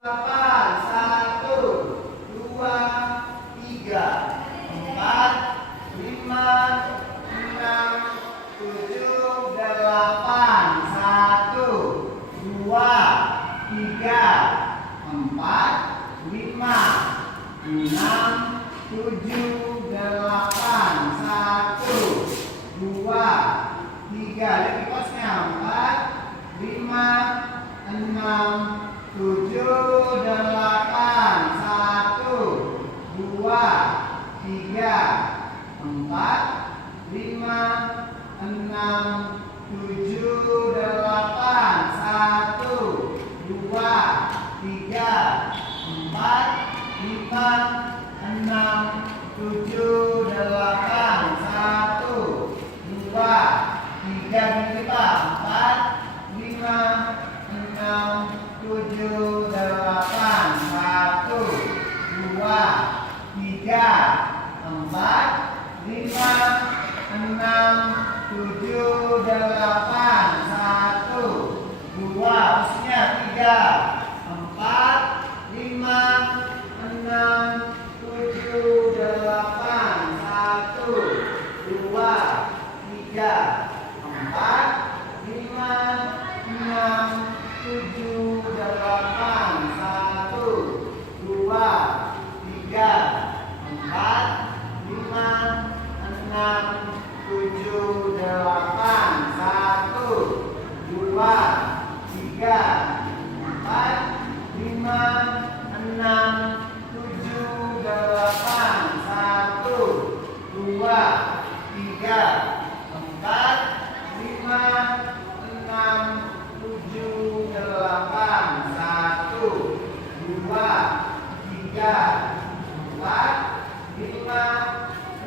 delapan, satu, dua, tiga, empat, lima, enam, tujuh, delapan, satu, dua, tiga, empat, lima, enam, tujuh, delapan, satu, dua, tiga. Lihat kosnya, empat, lima, enam, tujuh, delapan, satu, dua, tiga, empat, lima, enam, tujuh, delapan, satu, dua, tiga, empat, lima, enam, tujuh, delapan, satu, dua, tiga, empat, lima, enam, tujuh, delapan, satu, dua, tiga, empat, lima, enam, tujuh, delapan, satu, dua, terusnya tiga, empat, lima, enam, tujuh, delapan, satu, dua, tiga, empat, lima, enam, tujuh, delapan, satu, dua, tiga, empat, lima, enam, tujuh, delapan, satu, dua, tiga, empat, lima, enam, tujuh, delapan, satu, dua, tiga, empat, lima, enam, tujuh, delapan, satu, dua, tiga, empat, lima,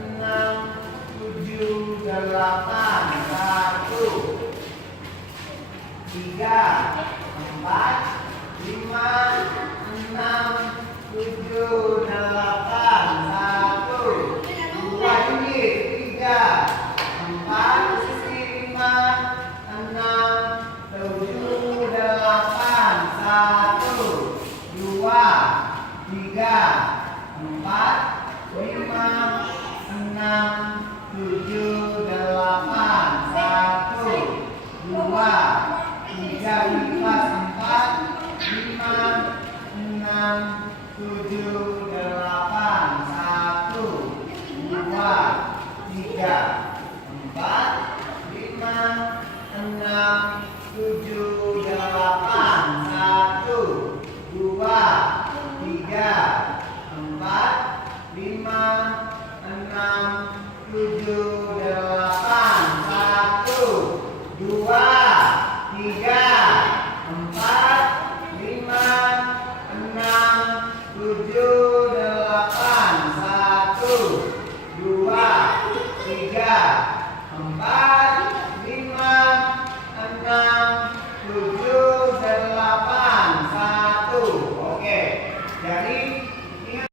enam, tujuh, delapan, satu, tiga, empat, lima, enam, tujuh, delapan, satu, dua, ini tiga, empat, lima, enam, tujuh, delapan, satu, dua, tiga, empat, lima, enam, tujuh, delapan, satu, dua, tiga, empat, lima, enam, tujuh,